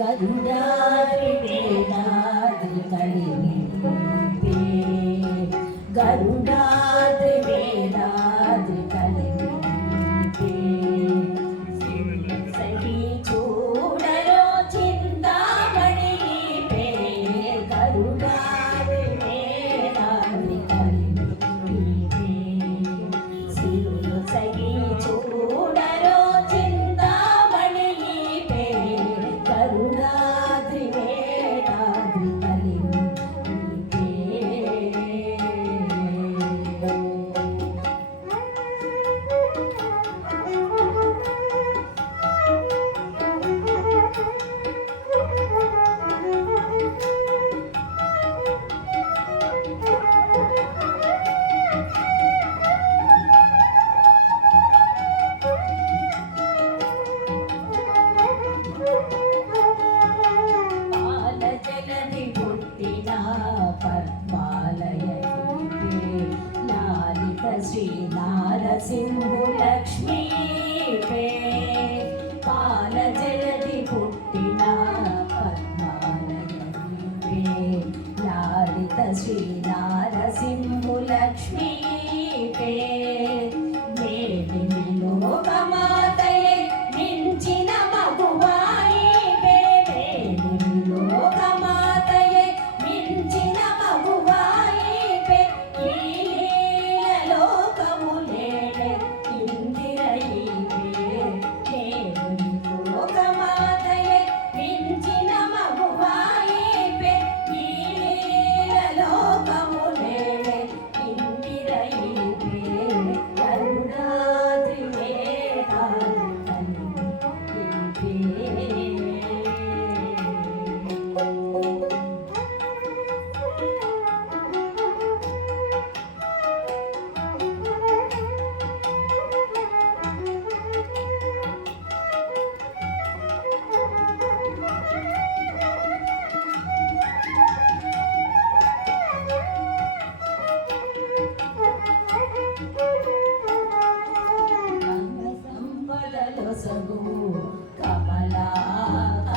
గరుడాద్రి వేదాద్రి కలిమిపే గరుడాద్రి వేదాద్రి కలిమిపే సఖీ చూడరో Chintamani pay Garudadri Vedadri కలిమిపే సిరులు సఖీ చూడరో Chintamani pay Garudadri Vedadri కలిమిపే జలధి పుట్టిన పద్మాలయే లాలిత Shri నారసింహు Lakshmi pay పాల జలధి పుట్టిన పద్మాలయే లాలిత శ్రీ నారసింహు లక్ష్మీ పే మేలిమిలో కమాతయే మించిన మగువాయి పే మేలిమిలో కమాతయే మించిన మగువాయి పే ఈ లీలలోకములేలే ఇందిరయి పే మేలిమిలో కమాతయే మించిన మగువాయి పే ఈ లీలలోకములేలే ఇందిరయి పే గరుడాద్రి వేదాద్రి కలిమిపే సంపదలో సగు కమలాకాంత